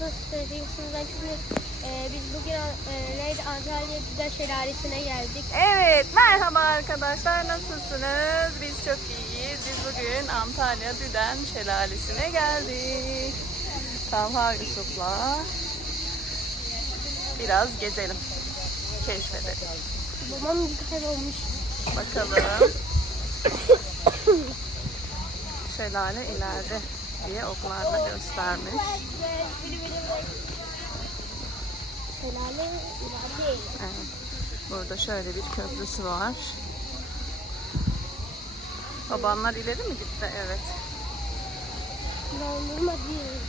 nasıl söyleyeceksiniz ben çünkü e, biz bugün e, neydi Antalya Güzel Şelalesi'ne geldik. Evet, merhaba arkadaşlar. Nasılsınız? Biz çok iyiyiz. Biz bugün Antalya Düden Şelalesi'ne geldik. Talha Yusuf'la biraz gezelim. Keşfedelim. Babam güzel olmuş. Bakalım. Şelale ileride diye oklarla göstermiş. Burada şöyle bir köprüsü var. Babanlar ileri mi gitti? Evet. Dondurma değil.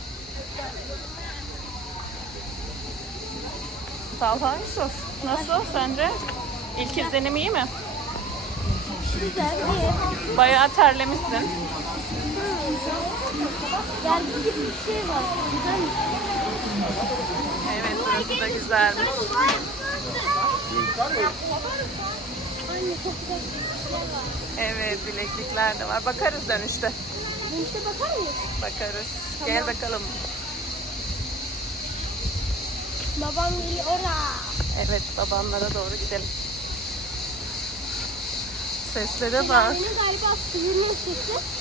Talha Yusuf, nasıl sence? İlk izlenim iyi mi? Güzel Bayağı terlemişsin. Gibi bir şey var. Güzelmiş. Evet, burası da güzelmiş. Anne çok güzel var. Evet, bileklikler de var. Bakarız dönüşte. Dönüşte bakar mıyız? Bakarız. Gel bakalım. Babam geliyor ora. Evet, babanlara doğru gidelim. Seslere bak. Şelalenin galiba suyunun sesi.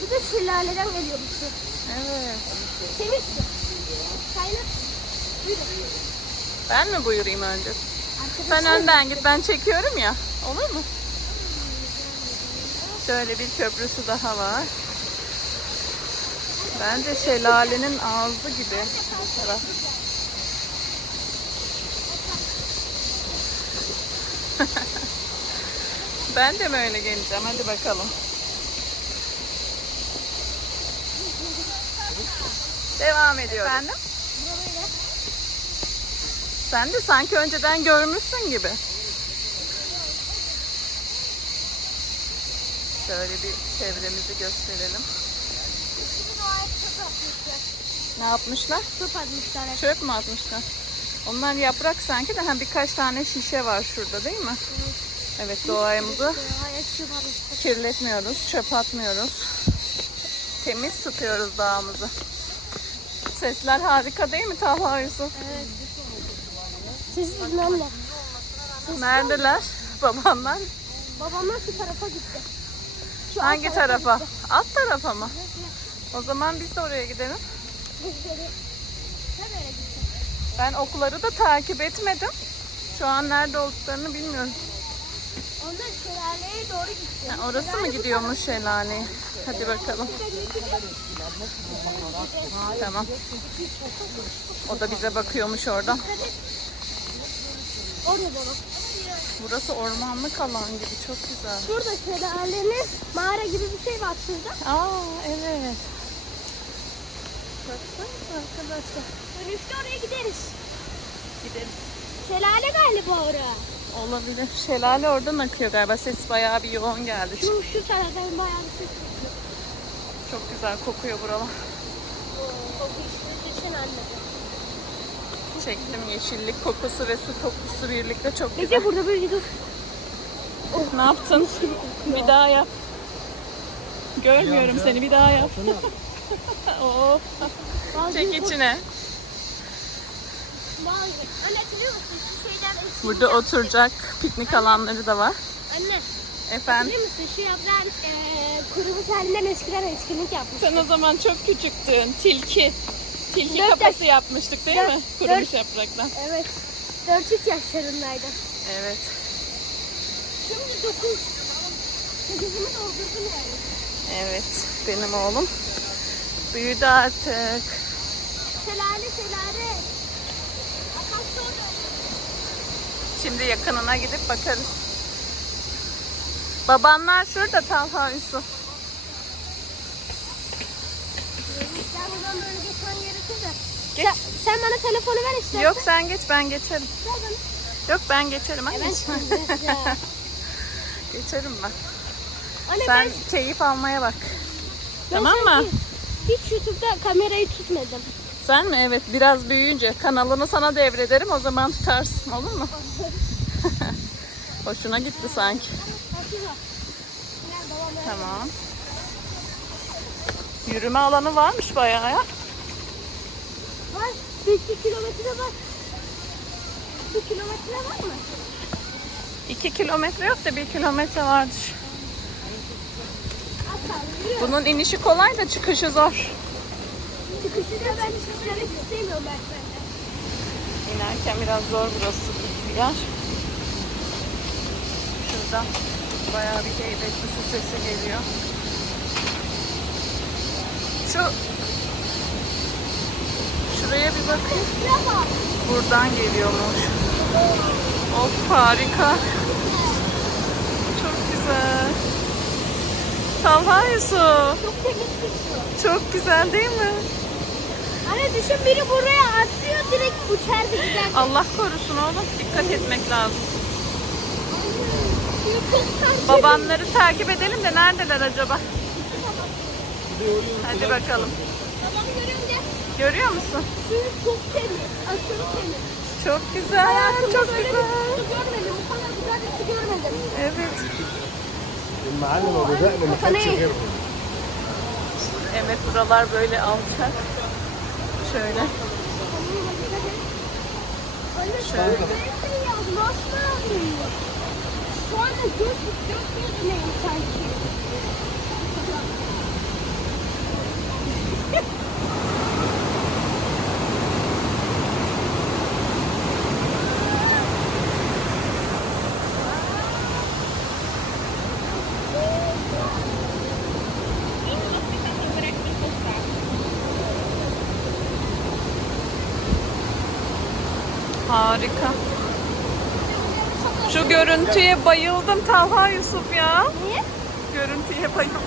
Bu da şelaleden geliyor bu su. Evet. Temiz su. Kaynak. Buyurun. Ben mi buyurayım önce? Arkadaşlar. Sen önden git, ben çekiyorum ya. Olur mu? Şöyle bir köprüsü daha var. Bence şelalenin ağzı gibi bu taraf. ben de mi öyle geleceğim? Hadi bakalım. Devam ediyoruz. Efendim? Sen de sanki önceden görmüşsün gibi. Şöyle bir çevremizi gösterelim. Ne yapmışlar? Çöp atmışlar. Çöp mü atmışlar? Onlar yaprak sanki de ha, birkaç tane şişe var şurada değil mi? Evet doğayımızı kirletmiyoruz, çöp atmıyoruz. Temiz tutuyoruz dağımızı. Sesler harika değil mi Talha Yusuf? Evet. Siz bilmem ne. Neredeler babanlar? Babamlar şu tarafa gitti. Şu Hangi alt tarafa? gitti. Alt tarafa mı? O zaman biz de oraya gidelim. Ben okları da takip etmedim. Şu an nerede olduklarını bilmiyorum. Onlar şelaleye doğru gitti. Ha, orası mı gidiyormuş şelaleye? Hadi bakalım. Tamam. O da bize bakıyormuş oradan. Doğru. Burası ormanlık alan gibi çok güzel. Şurada şelalenin mağara gibi bir şey var şurada. Aa evet. Baksanıza arkadaşlar. Dönüşte oraya gideriz. Gidelim. Şelale galiba oraya. Olabilir. Şelale oradan akıyor galiba. Ses bayağı bir yoğun geldi. Şu, şu taraftan bayağı bir şey çıkıyor. Çok güzel kokuyor buralar. Çektim yeşillik kokusu ve su kokusu birlikte çok güzel. Bekle burada böyle dur. Ne yaptın? Bir daha yap. Görmüyorum seni bir daha yap. Oo, çek içine. Anne hatırlıyor musun? Şu şeyden eski Burada oturacak piknik alanları da var. Anne Efendim? hatırlıyor musun? Şu yaprağın eee kurumuş halinden eskiden etkinlik yapmış. Sen o zaman çok küçüktün. Tilki. Tilki Dört kafası yapmıştık değil dört- mi? Kurumuş yapraktan. Evet. 4-3 yaşlarındaydı. Evet. Şimdi 9. 8'imi doldurdum yani. Evet. Benim oğlum büyüdü artık. Şelale şelale. Akasya orada. Şimdi yakınına gidip bakarız. Babanlar şurada Talha Yusuf. Ben buradan böyle geçmem gerekir de. Geç. Sen, sen bana telefonu ver istersen. Yok sen geç ben geçerim. Ver bana. Yok ben geçerim. Anne. ya. geçerim ben. Anne Sen ben, keyif almaya bak. ben tamam mı? Hiç YouTube'da kamerayı tutmadım. Sen mi? Evet biraz büyüyünce kanalını sana devrederim o zaman tutarsın olur mu? Hoşuna gitti sanki. Tamam. Yürüme alanı varmış bayağı ya. Bir iki kilometre var. Bir kilometre var mı? 2 kilometre yok da 1 kilometre vardır. Bunun inişi kolay da çıkışı zor. Çıkışı da ben çıkışları istemiyorum ben. İnerken biraz zor burası bir yer. Şuradan bayağı bir heybetli su sesi geliyor. Şu şuraya bir bakın. Buradan geliyormuş. Of harika. Çok güzel. Yusuf. Çok temiz bir su. Çok güzel değil mi? Anne düşün biri buraya atlıyor direkt uçardı gider. Allah korusun oğlum. Dikkat etmek lazım. Çok saçma. Babanları takip edelim de neredeler acaba? Hadi bakalım. Babam görünce Görüyor musun? suyu çok temiz. Aşırı temiz. Çok güzel. Hayatımda Çok böyle güzel. bir su görmedim. Bu kadar güzel bir su görmedim. Evet. المعلم ابو دقن ما خدش قناة. غيرهم Evet buralar böyle alçak. Şöyle. Şöyle. sanki. Harika. Şu görüntüye bayıldım Talha Yusuf ya. Niye? Görüntüye bayıldım.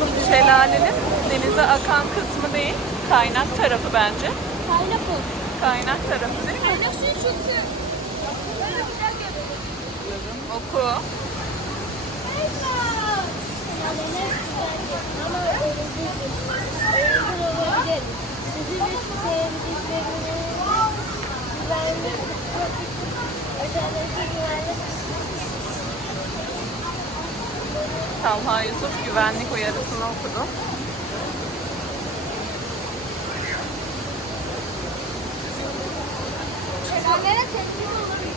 Bu şelalenin denize akan kısmı değil, kaynak tarafı bence. Kaynak oldu. Kaynak tarafı değil mi? Kaynak suyu çok güzel. Güzel görünüyor. Oku. Ama ölümcül. Ölümcül olabilir. Sizi ve sevdiklerinizi güvenli tutmak için özellikle güvenli Talha Yusuf güvenlik uyarısını okudu. Şelalelere teslim olabilir.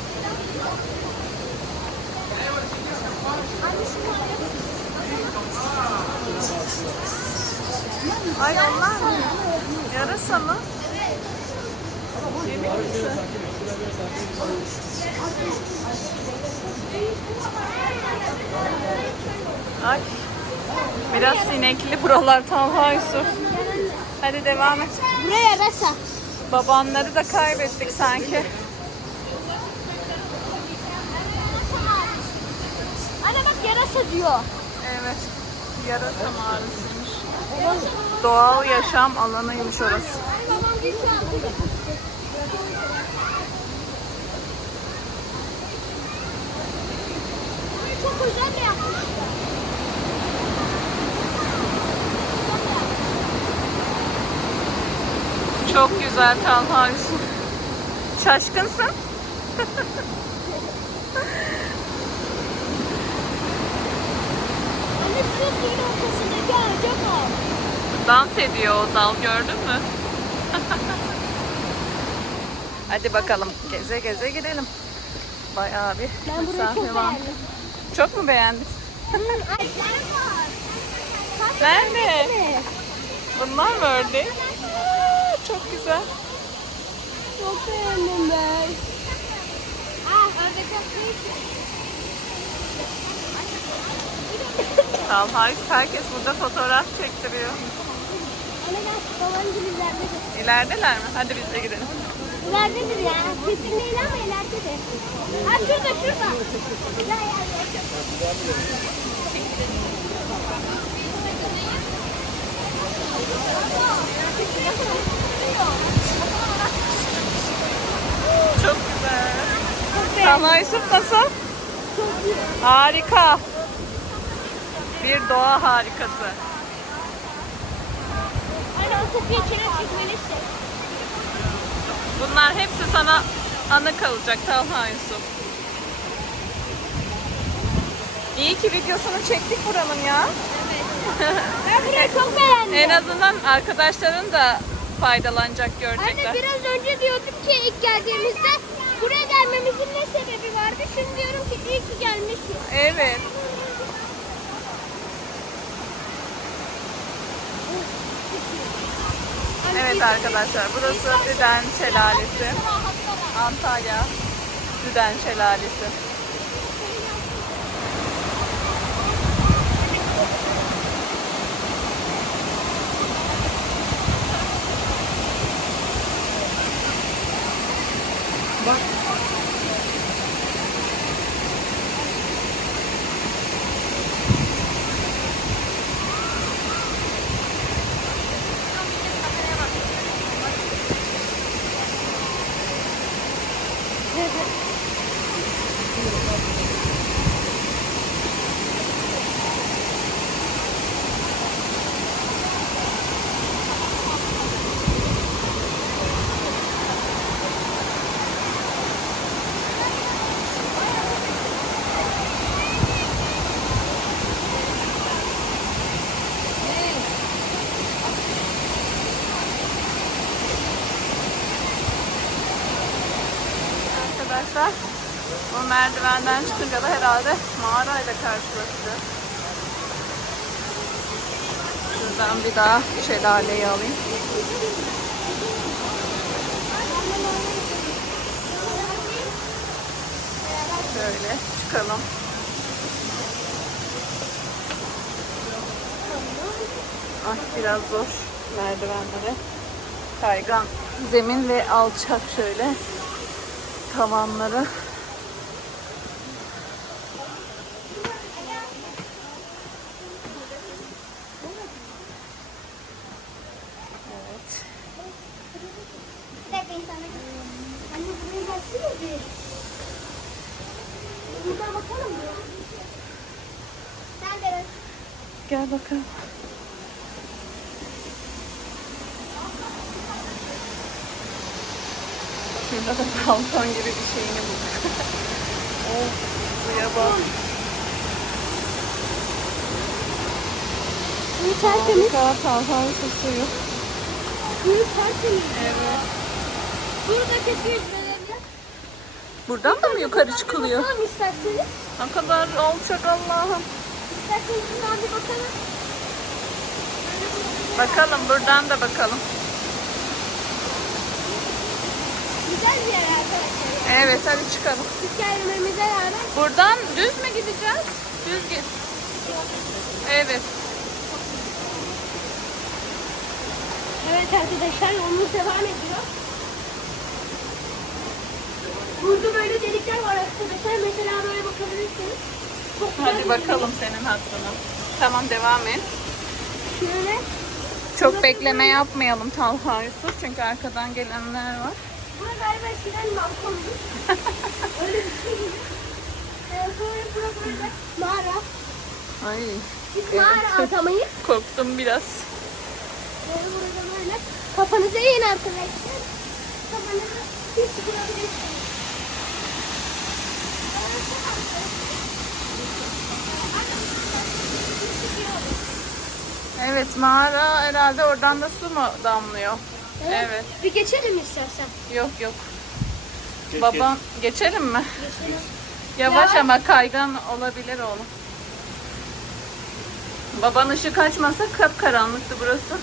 Anne şunu Ay onlar mı? Yarasa mı? Misin? Ay. Biraz sinekli buralar Talha Yusuf. Hadi devam et. Buraya rasa. Babanları da kaybettik sanki. Anne bak yarasa diyor. Evet. Yarasa mağarasıymış. Doğal yaşam alanıymış orası. Çok özel yapmışlar. Çok güzel Talha. Şaşkınsın. Anne şu suyun ortasındaki ağaca bak. Dans ediyor o dal gördün mü? Hadi bakalım geze geze gidelim. Bayağı bir Ben burayı mesafe çok var. beğendim. Çok mu beğendin? Kaç Nerede? Bunlar mı ördek? Çok güzel. Çok beğendim ben. Ah, Yusuf herkes burada fotoğraf çektiriyor. Anne gel, babanın gibi ileride. İlerideler mi? Hadi biz de gidelim. İleridedir ya. Kesin değil ama ileridedir. Ha şurada, şurada. Ya, ya, ya. Çok güzel. Talha Yusuf nasıl? Harika. Bir doğa harikası. Anne topuyu içine çekmelisin. Bunlar hepsi sana anı kalacak Talha Yusuf. İyi ki videosunu çektik buranın ya. Ben burayı çok beğendim. En azından arkadaşların da faydalanacak Anne görecekler. biraz önce diyordum ki ilk geldiğimizde buraya gelmemizin ne sebebi vardı? Şimdi diyorum ki iyi ki gelmişiz. Evet. Evet arkadaşlar burası Düden Şelalesi. Antalya Düden Şelalesi. Arkadaşlar bu merdivenden çıkınca da herhalde mağarayla karşılaşacağız. Şuradan bir daha şelaleyi alayım. Şöyle çıkalım. Ay biraz zor merdivenlere. Kaygan zemin ve alçak şöyle tavanları. Evet. Bir dakika insana Anne buraya gelsene bir. Buradan bakalım mı? Sen de Gel bakalım. Şurada da balkon gibi bir şeyini bulduk. oh, suya bak. Suyu tertemiz. Harika, talhalısı suyu. Suyu tertemiz. Evet. Burada kötü. Buradan da mı yukarı çıkılıyor? Bakalım isterseniz. Ne kadar alçak Allah'ım. İsterseniz buradan bir bakalım. Bakalım buradan da bakalım. Güzel bir yer arkadaşlar. Evet hadi çıkalım. İlk gelmemize rağmen Buradan düz mü gideceğiz? Düz git. Evet. Evet arkadaşlar yolumuz devam ediyor. Burada böyle delikler var arkadaşlar. Mesela böyle bakabilirsiniz. Çok Hadi bakalım senin hakkına. Tamam devam et. delik. Şöyle. Çok bekleme yapmayalım Talha Yusuf çünkü arkadan gelenler var. Bura galiba eskiden balkondu. Öyle bir şey. Ee, sonra bura böyle mağara. Ay Biz mağara atamayız. korktum biraz. Böyle burada böyle. Kafanızı eğin arkadaşlar. Kafanızı hiç kurabilirsiniz. Evet mağara herhalde oradan da su mu damlıyor? Evet. Bir geçelim istersen. Yok yok. Babam geçelim mi? Geçelim. Yavaş Ya. ama kaygan olabilir oğlum. Baban ışık açmasa burası.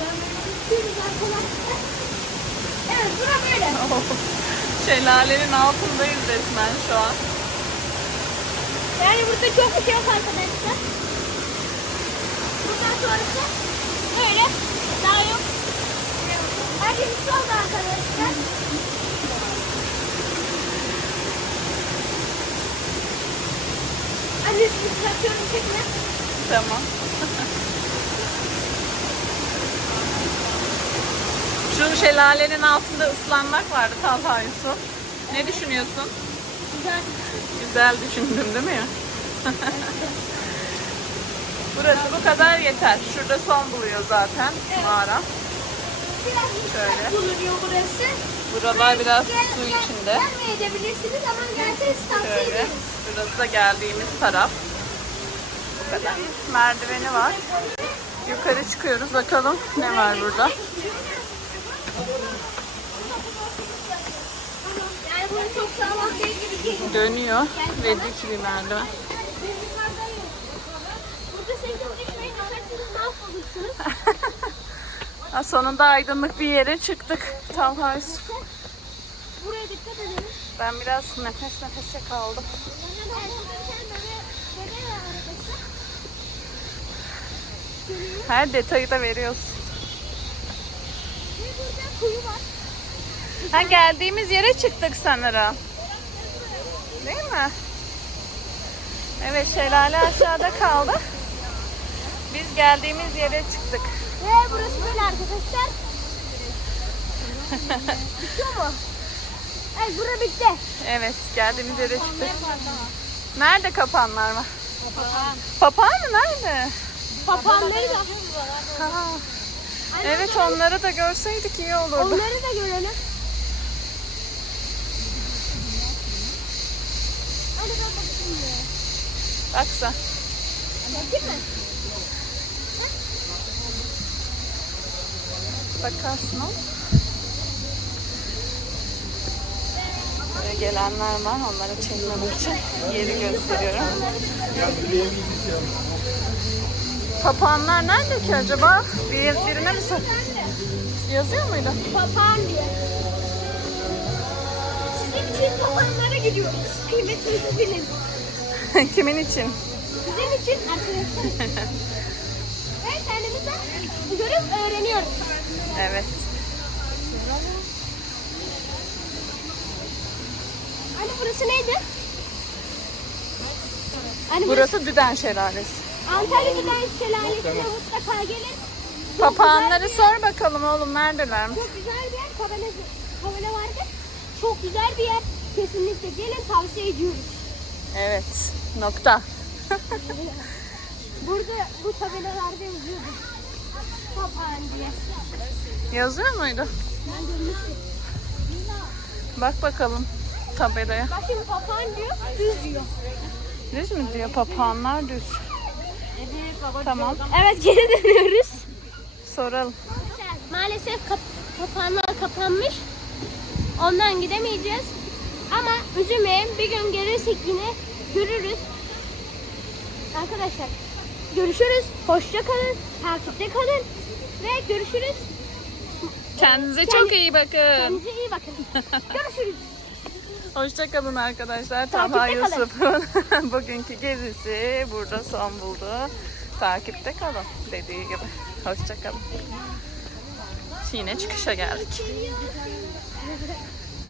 Böyle geçiyoruz arkadaşlar. Evet bura böyle. Şelalenin altındayız resmen şu an. Yani burada çok bir şey yok arkadaşlar. Buradan sonrası böyle. Daha yok. Her şey solda arkadaşlar. Anne sizi bırakıyorum çekme. Tamam. Şu şelalenin altında ıslanmak vardı Talha Yusuf. Ne düşünüyorsun? Güzel. Güzel düşündün değil mi? Burası bu kadar yeter. Şurada son buluyor zaten mağara. Biraz Şöyle. yüksek bulunuyor burası. Buralar biraz su içinde. Gelmeyebilirsiniz ama gelseniz tavsiye Şöyle. ederiz. Burası da geldiğimiz taraf. Bu kadar. Merdiveni var. Yukarı çıkıyoruz. Bakalım ne var burada. Yani bunu çok sağlam değil gibi geliyor. Dönüyor ve dik bir merdiven. Ha, sonunda aydınlık bir yere çıktık. Talha. Buraya dikkat edin. Ben biraz nefes nefese kaldım. Her detayı da veriyorsun. Ha geldiğimiz yere çıktık sanırım. Değil mi? Evet şelale aşağıda kaldı. Biz geldiğimiz yere çıktık. Ve burası böyle arkadaşlar. Bitiyor mu? Evet bura bitti. Evet geldiğimiz yere çıktık. Nerede kapanlar mı? Papağan mı nerede? Papağanları da. Ha. Evet onları da görseydik iyi olurdu. Onları da görelim. Baksa. Bakayım mı? Bakarsın o. Buraya gelenler var. Onları çekmemek için yeri gösteriyorum. Papağanlar nerede ki acaba? Bir, birine mi sor? Yazıyor muydu? Papağan diye. Sizin için papağanlara gidiyoruz. Kıymetinizi bilin. Kimin için? Sizin için arkadaşlar. Ve kendimize görüp öğreniyoruz. Evet. Hani burası neydi? Hani burası Burası Düden Şelalesi. Antalya Gıdayı Şelalesi'ne mutlaka gelin. Papağanları sor bakalım oğlum neredelermiş? Çok güzel bir yer. Tabela, tabela vardı. Çok güzel bir yer. Kesinlikle gelin tavsiye ediyoruz. Evet. Nokta. Burada bu tabelalarda yazıyordu. Papağan diye. Yazıyor muydu? Ben görmüştüm. Bak bakalım tabelaya. Bak şimdi papağan diyor, düz diyor. Düz mü diyor? Papağanlar düz. Tamam. Evet geri dönüyoruz. Soralım. Maalesef kap kapağlar kapanmış. Ondan gidemeyeceğiz. Ama üzülmeyin bir gün gelirsek yine görürüz. Arkadaşlar görüşürüz. Hoşça kalın. Takipte kalın. Ve görüşürüz. Kendinize çok iyi bakın. Kendinize iyi bakın. Görüşürüz. Hoşçakalın arkadaşlar. Takipte kalın. Yusuf'un bugünkü gezisi burada son buldu. Takipte kalın dediği gibi. Hoşçakalın. Yine çıkışa geldik.